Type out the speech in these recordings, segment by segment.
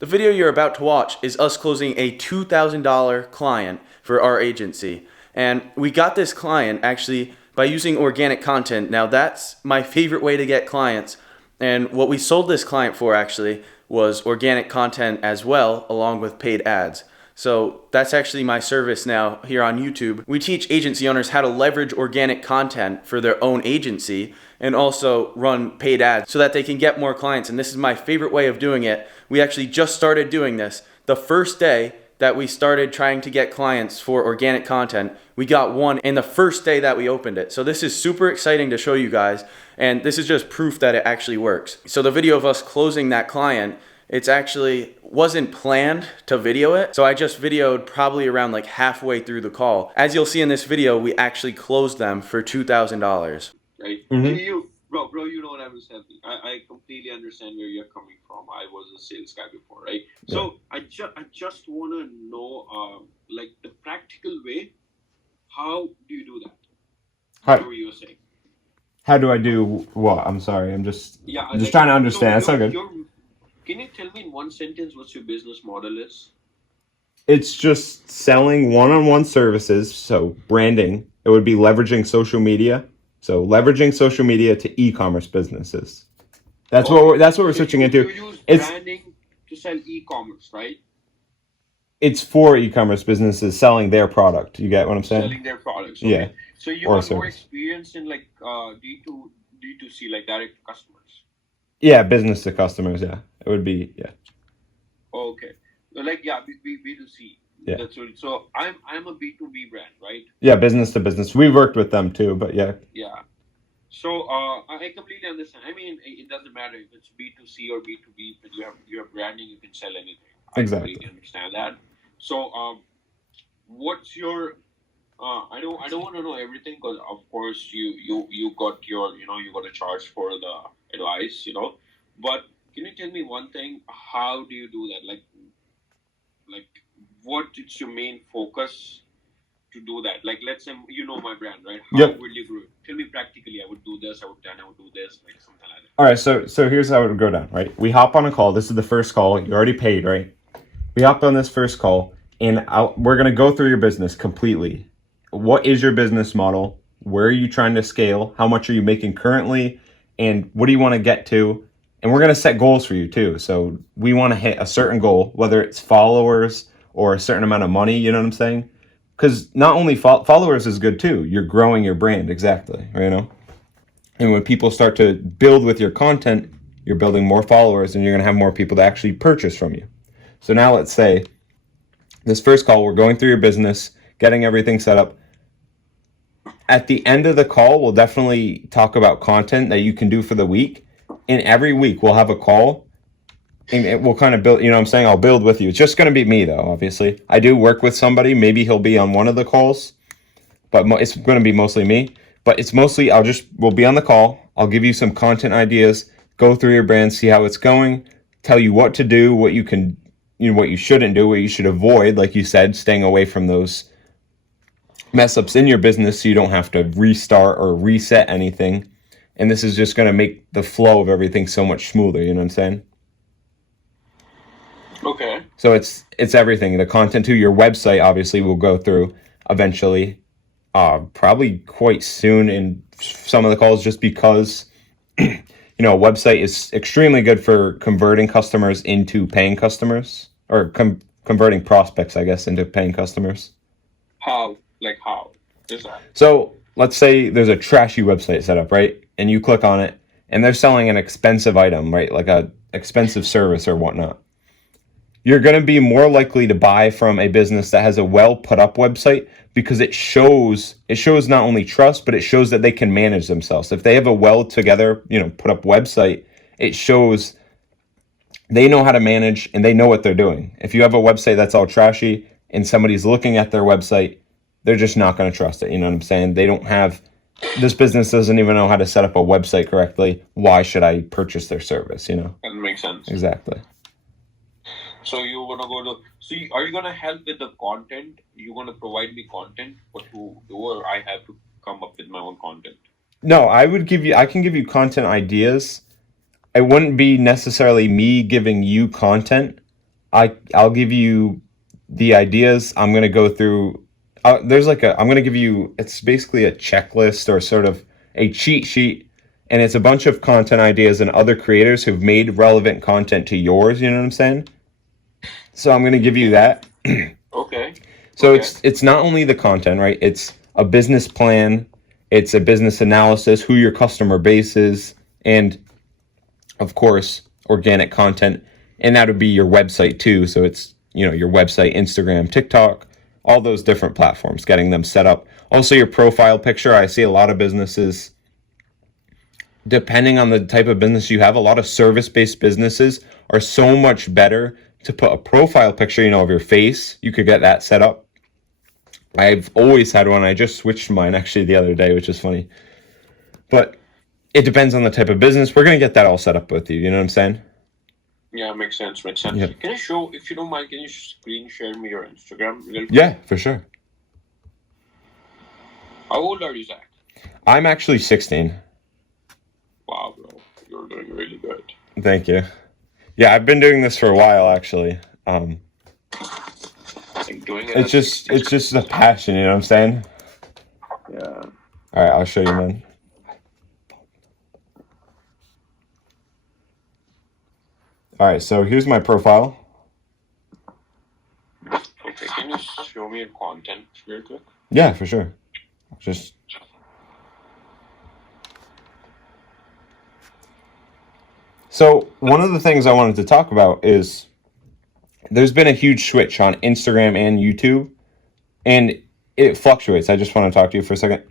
The video you're about to watch is us closing a $2,000 client for our agency. And we got this client actually by using organic content. Now that's my favorite way to get clients. And what we sold this client for actually was organic content as well, along with paid ads. So that's actually my service now here on YouTube. We teach agency owners how to leverage organic content for their own agency and also run paid ads so that they can get more clients. And this is my favorite way of doing it. We actually just started doing this. The first day that we started trying to get clients for organic content, we got one in the first day that we opened it. So this is super exciting to show you guys, and this is just proof that it actually works. So the video of us closing that client, it's actually wasn't planned to video it. So I just videoed probably around like halfway through the call. As you'll see in this video, we actually closed them for $2,000. Right? Bro, you know what I was saying. I completely understand where you're coming from. I was a sales guy before, right? Yeah. So I just want to know, like the practical way. How do you do that? What were you saying? How do I do what? I'm sorry. I'm just trying to understand. That's not good. Can you tell me in one sentence what your business model is? It's just selling one-on-one services. So branding. It would be leveraging social media. So leveraging social media to e-commerce businesses. That's what we're switching into. You use branding to sell e-commerce, right? It's for e-commerce businesses selling their product. You get what I'm saying? Selling their products. Okay. Yeah. So you are more experienced in like D2C, like direct to customers. Yeah, business to customers. Yeah, it would be. Yeah. Okay. Like B2C. Yeah. That's what, so I'm a B2B brand, right? Yeah, business to business. We've worked with them too, but yeah. Yeah. So I completely understand. I mean, it doesn't matter if it's B2C or B2B, but you have branding, you can sell anything. Exactly. I completely understand that. So what's your I don't want to know everything, because of course you got your you got to charge for the advice, but can you tell me one thing? How do you do that? Like what is your main focus to do that? Like, let's say my brand, right? How will you grow it? Tell me practically. I would do this. I would do this, like something like that. All right. So here's how it would go down. Right. We hop on a call. This is the first call. You already paid, right? We hop on this first call, and we're gonna go through your business completely. What is your business model? Where are you trying to scale? How much are you making currently? And what do you want to get to? And we're gonna set goals for you too. So we want to hit a certain goal, whether it's followers or a certain amount of money, you know what I'm saying? Because not only followers is good too. You're growing your brand, exactly, And when people start to build with your content, you're building more followers, and you're going to have more people to actually purchase from you. So now let's say this first call, we're going through your business, getting everything set up. At the end of the call, we'll definitely talk about content that you can do for the week. And every week we'll have a call, and it will kind of build, what I'm saying? I'll build with you. It's just going to be me though, obviously. I do work with somebody. Maybe he'll be on one of the calls, but it's going to be mostly me. But it's mostly, we'll be on the call. I'll give you some content ideas, go through your brand, see how it's going, tell you what to do, what you can, what you shouldn't do, what you should avoid. Like you said, staying away from those mess ups in your business so you don't have to restart or reset anything. And this is just going to make the flow of everything so much smoother. You know what I'm saying? Okay. So it's everything. The content to your website, obviously, we'll go through eventually, probably quite soon in some of the calls, just because, a website is extremely good for converting customers into paying customers, or converting prospects, I guess, into paying customers. How? Like how is that? So let's say there's a trashy website set up, right? And you click on it, and they're selling an expensive item, right? Like a expensive service or whatnot. You're going to be more likely to buy from a business that has a well put up website, because it shows not only trust, but it shows that they can manage themselves. If they have a well together, put up website, it shows they know how to manage and they know what they're doing. If you have a website that's all trashy and somebody's looking at their website, they're just not going to trust it. You know what I'm saying? This business doesn't even know how to set up a website correctly. Why should I purchase their service? That makes sense. Exactly. So you're going to go to, are you going to help with the content? You're going to provide me content, what to do, or I have to come up with my own content? No, I can give you content ideas. It wouldn't be necessarily me giving you content. I'll give you the ideas. I'm gonna go through. I'm gonna give you. It's basically a checklist or sort of a cheat sheet, and it's a bunch of content ideas and other creators who've made relevant content to yours. You know what I'm saying? So I'm gonna give you that. Okay. So Okay. it's not only the content, right? It's a business plan, it's a business analysis, who your customer base is, and of course, organic content. And that would be your website too. So it's, your website, Instagram, TikTok, all those different platforms, getting them set up. Also your profile picture. I see a lot of businesses, depending on the type of business you have, a lot of service-based businesses are so much better to put a profile picture, of your face. You could get that set up. I've always had one. I just switched mine actually the other day, which is funny. But it depends on the type of business. We're going to get that all set up with you. You know what I'm saying? Yeah, makes sense. Makes sense. Yep. Can you show, if you don't mind, can you screen share me your Instagram? Real quick? Yeah, for sure. How old are you, Zach? I'm actually 16. Wow, bro, you're doing really good. Thank you. Yeah, I've been doing this for a while actually. Like doing it. It's just a passion. You know what I'm saying? Yeah. All right, I'll show you, man. All right, so here's my profile. Okay, can you show me your content real quick? Yeah, for sure. Just so one of the things I wanted to talk about is there's been a huge switch on Instagram and YouTube, and it fluctuates. I just want to talk to you for a second.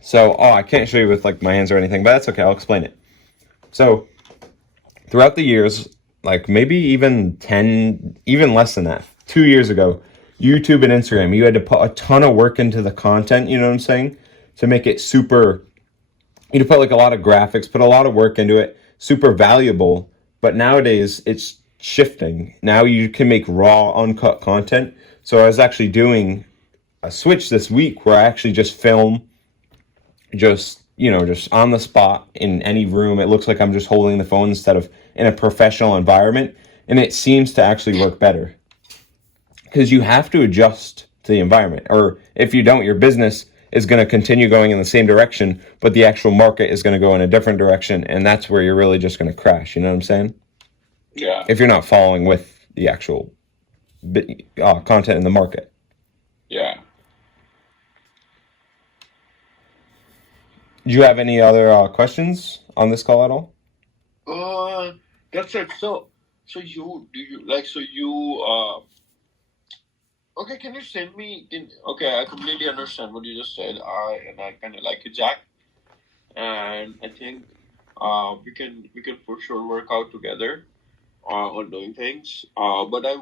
So, I can't show you with like my hands or anything, but that's okay. I'll explain it. So, throughout the years, like maybe even less than that, 2 years ago, YouTube and Instagram, you had to put a ton of work into the content, you know what I'm saying? To make it super, you had to put like a lot of graphics, put a lot of work into it, super valuable. But nowadays it's shifting. Now you can make raw, uncut content. So I was actually doing a switch this week where I actually just film just on the spot in any room. It looks like I'm just holding the phone instead of in a professional environment. And it seems to actually work better because you have to adjust to the environment. Or if you don't, your business is going to continue going in the same direction, but the actual market is going to go in a different direction. And that's where you're really just going to crash. You know what I'm saying? Yeah. If you're not following with the actual content in the market. Yeah. Do you have any other questions on this call at all? That's it. So you okay, can you send me okay, I completely understand what you just said. I kind of like it, Jack. And I think we can for sure work out together on doing things. But I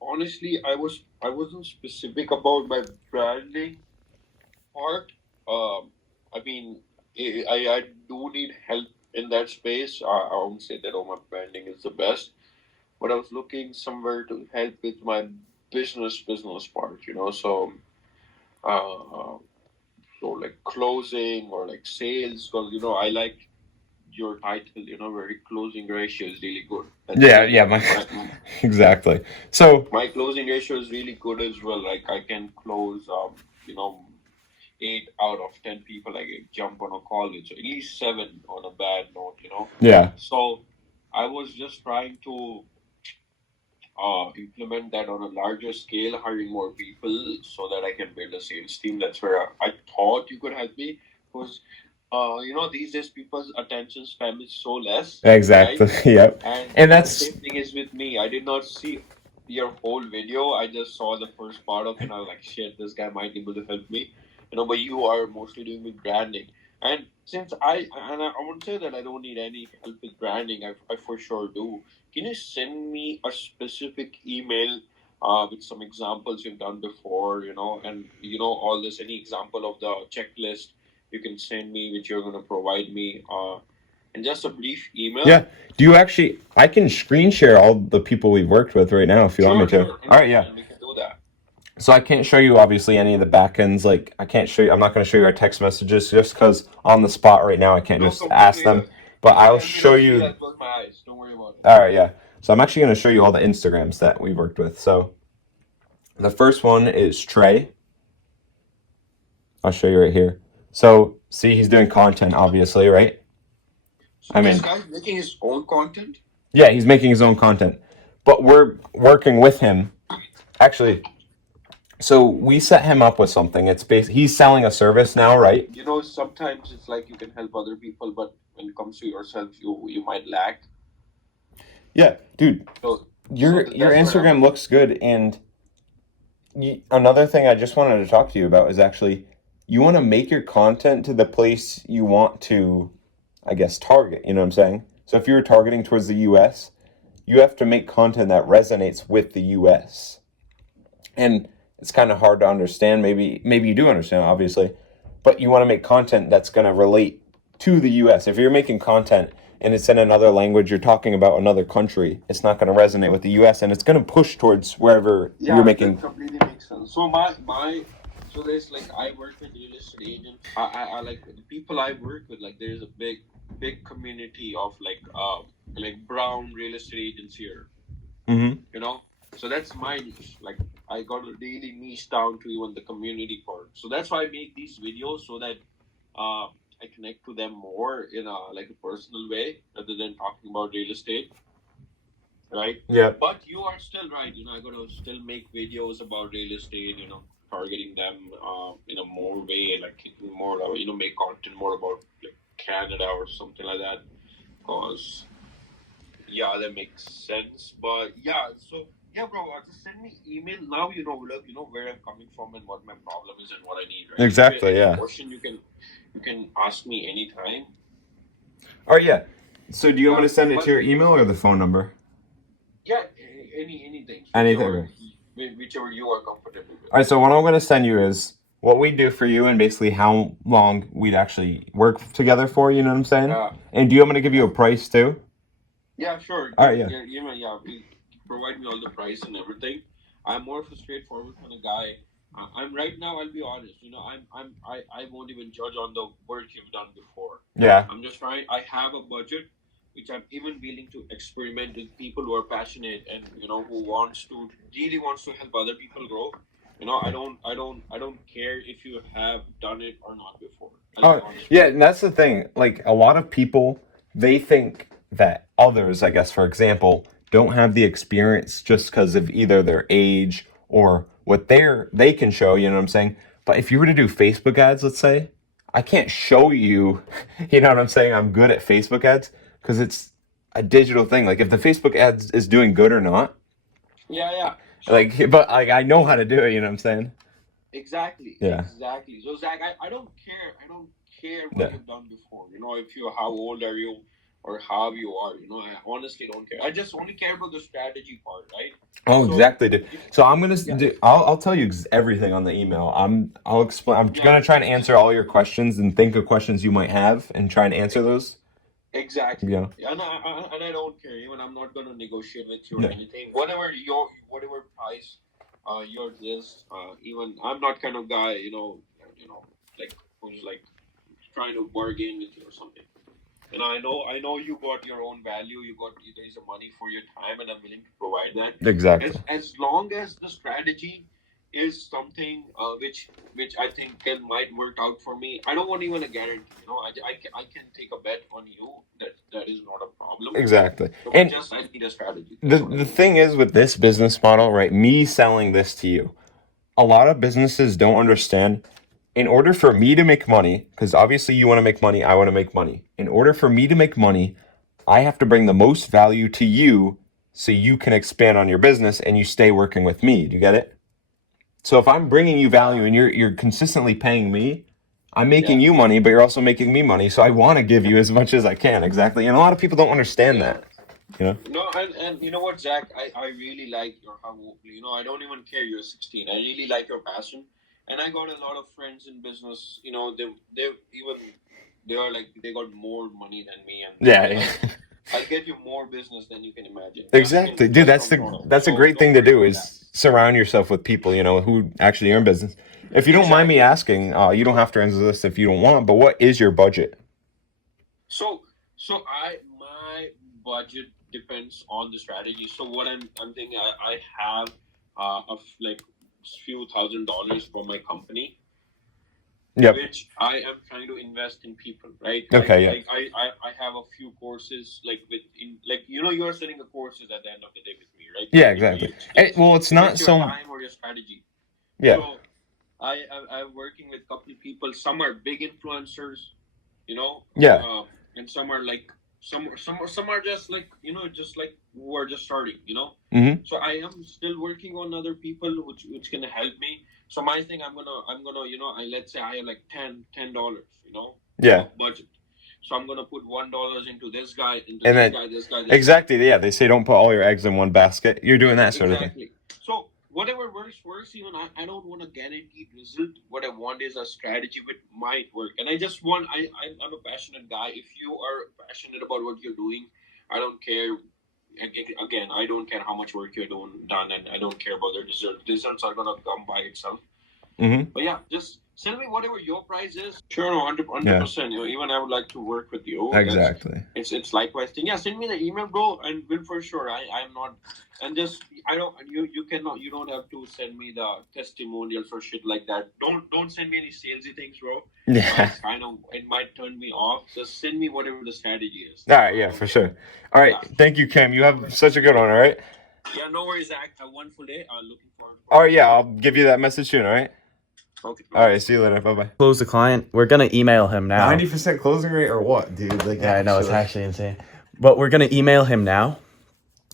honestly I wasn't specific about my branding part. I mean, I do need help in that space. I won't say that my branding is the best, but I was looking somewhere to help with my business part. Uh, so like closing or like sales, because I like your title. Very closing ratio is really good. Exactly. So my closing ratio is really good as well. Like I can close, 8 out of 10 people I jump on a call with, so at least 7 on a bad note. Yeah. So I was just trying to implement that on a larger scale, hiring more people so that I can build a sales team. That's where I thought you could help me, because these days people's attention span is so less. Exactly. Right? Yep. And the that's same thing is with me. I did not see your whole video. I just saw the first part of it, and I was like, shit, this guy might be able to help me. But you are mostly doing with branding. And since I won't say that I don't need any help with branding, I for sure do. Can you send me a specific email with some examples you've done before, and all this, any example of the checklist you can send me, which you're going to provide me, and just a brief email. Yeah. Do you actually? I can screen share all the people we've worked with right now if you want me to. Sure. All right. Yeah. We can do that. So I can't show you obviously any of the backends. Like I can't show you. I'm not going to show you our text messages just because on the spot right now I can't just ask them. But I'll show you. Close my eyes. Don't worry about it. All right. Yeah. So I'm actually going to show you all the Instagrams that we worked with. So the first one is Trey. I'll show you right here. So see, he's doing content, obviously, right? So this guy's making his own content? Yeah, he's making his own content. But we're working with him. Actually, so we set him up with something. He's selling a service now, right? You know, sometimes it's like you can help other people, but when it comes to yourself, you might lack. Yeah, dude. Your Instagram looks good, and another thing I just wanted to talk to you about is actually you want to make your content to the place you want to, I guess, target. You know what I'm saying? So if you're targeting towards the U.S., you have to make content that resonates with the U.S. And it's kind of hard to understand. Maybe you do understand, obviously, but you want to make content that's going to relate to the U.S. If you're making content and it's in another language, you're talking about another country, it's not going to resonate with the U.S. and it's going to push towards wherever you're making. That completely makes sense. So so there's like I work with real estate agents. I like the people I work with. Like there's a big community of like brown real estate agents here. Mm-hmm. You know, so that's my niche. Like I got to really niche down to even the community part. So that's why I make these videos so that I connect to them more in a personal way rather than talking about real estate. Right? Yeah. But you are still right. You know, I got to still make videos about real estate, you know, targeting them in a more way, like more, you know, make content more about like Canada or something like that. Because, yeah, that makes sense. But yeah, so yeah, bro, just send me email. Now you know, look, you know where I'm coming from and what my problem is and what I need, right? Exactly, Any yeah. question you can ask me anytime. Oh, yeah. So do you want me to send it to your email or the phone number? Yeah, anything. Anything. Whichever you are comfortable with. All right, so what I'm going to send you is what we do for you and basically how long we'd actually work together for, you know what I'm saying? And do you want me to give you a price too? Yeah, sure. All right, yeah. Provide me all the price and everything. I'm more of a straightforward kind of guy. I'm right now. I'll be honest. You know, I won't even judge on the work you've done before. Yeah. I'm just trying. I have a budget, which I'm even willing to experiment with people who are passionate and you know who really wants to help other people grow. You know, I don't care if you have done it or not before. Yeah, and that's the thing. Like a lot of people, they think that others, I guess, for example, don't have the experience just because of either their age or what they can show, you know what I'm saying? But if you were to do Facebook ads, let's say, I can't show you, you know what I'm saying? I'm good at Facebook ads because it's a digital thing. Like if the Facebook ads is doing good or not. Yeah. But I know how to do it, you know what I'm saying? Exactly. Yeah. Exactly. So Zach, I don't care. I don't care what you've done before. You know, how old are you or how you are. You know, I honestly don't care. I just only care about the strategy part, right? Oh, so, exactly, dude. So I'm gonna do. I'll tell you everything on the email. I'll explain. I'm gonna try and answer all your questions and think of questions you might have and try and answer those. Exactly. Yeah. And I don't care. Even I'm not gonna negotiate with you or anything. Whatever price yours is. Even I'm not kind of guy. You know, like who's like trying to bargain with you or something. And I know you got your own value. There is a money for your time, and I'm willing to provide that. Exactly. As long as the strategy is something which I think might work out for me. I don't want even a guarantee. You know, I can take a bet on you that is not a problem. Exactly. So and I need a strategy. The thing is with this business model, right? Me selling this to you, a lot of businesses don't understand. In order for me to make money, because obviously you want to make money, I want to make money. In order for me to make money, I have to bring the most value to you so you can expand on your business and you stay working with me. Do you get it? So if I'm bringing you value and you're consistently paying me, I'm making you money, but you're also making me money. So I want to give you as much as I can. Exactly. And a lot of people don't understand that. You know? No, and you know what, Zach? I really like I don't even care you're 16. I really like your passion. And I got a lot of friends in business. You know, they got more money than me, and I'll get you more business than you can imagine. Exactly, dude. That's a great thing to do is surround yourself with people who actually earn business. If you don't mind me asking, you don't have to answer this if you don't want. But what is your budget? So my budget depends on the strategy. So what I'm thinking, I have like few $1,000s for my company, Yep. which I am trying to invest in people, right? Okay, yeah. Like I have a few courses, like you are selling the courses at the end of the day with me, right? Yeah, Like, exactly. it's It's not your so. time or your strategy. Yeah. So I'm working with a couple of people. Some are big influencers, Yeah. and some are like some are just like just like who are just starting, Mm-hmm. So I am still working on other people which can help me. So my thing, I'm gonna let's say I have like $10, Yeah. budget. So I'm gonna put $1 into this guy, into And this then guy, this guy, this exactly, yeah. They say don't put all your eggs in one basket. You're doing that sort of thing. Exactly. So whatever works. Even I don't want a guaranteed result. What I want is a strategy which might work. And I just want I'm a passionate guy. If you are passionate about what you're doing, I don't care. Again, I don't care how much work you're done, and I don't care about the result. Results are gonna come by itself. Mm-hmm. But yeah, just send me whatever your price is. Sure, no, 100%. Even I would like to work with you. Exactly. It's likewise thing. Yeah, send me the email, bro, and will for sure. I'm not, and just I don't. You cannot. You don't have to send me the testimonials or shit like that. Don't send me any salesy things, bro. Yeah. It might turn me off. Just send me whatever the strategy is. All right. Yeah, for sure. All right. Yeah. Thank you, Kim. You have such a good one. All right. Yeah, no worries, Zach. Have a wonderful day. Looking forward. All right. Yeah, I'll give you that message soon. All right. Okay. All right. See you later. Bye bye. Close the client. We're gonna email him now. 90% closing rate or what, dude? Like, Yeah, I know, it's actually insane. But we're gonna email him now,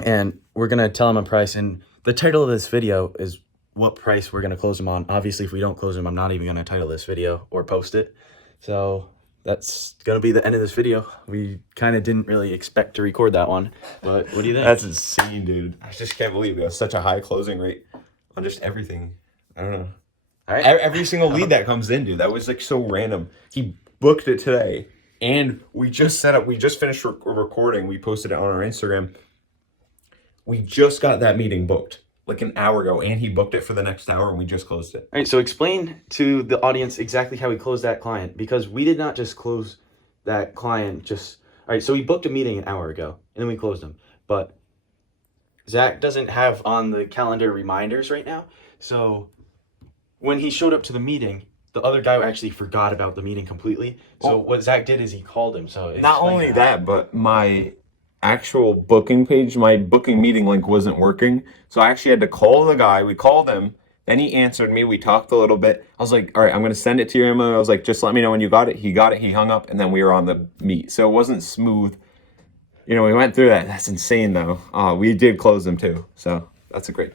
and we're gonna tell him a price. And the title of this video is what price we're gonna close him on. Obviously, if we don't close him, I'm not even gonna title this video or post it. So that's gonna be the end of this video. We kind of didn't really expect to record that one, but what do you think? That's insane, dude. I just can't believe we have such a high closing rate on just everything. I don't know. All right. Every single lead that comes in, dude, that was like so random. He booked it today, and we just finished recording. We posted it on our Instagram. We just got that meeting booked like an hour ago, and he booked it for the next hour, and we just closed it. All right, so explain to the audience exactly how we closed that client, because we did not just close that client all right, so we booked a meeting an hour ago, and then we closed him. But Zach doesn't have on the calendar reminders right now, so when he showed up to the meeting, the other guy actually forgot about the meeting completely. So what Zach did is he called him. So not only that, but my actual booking page, my booking meeting link wasn't working. So I actually had to call the guy. We called him. Then he answered me. We talked a little bit. I was like, all right, I'm going to send it to your email. I was like, just let me know when you got it. He got it. He hung up. And then we were on the meet. So it wasn't smooth. We went through that. That's insane, though. We did close them, too. So that's a great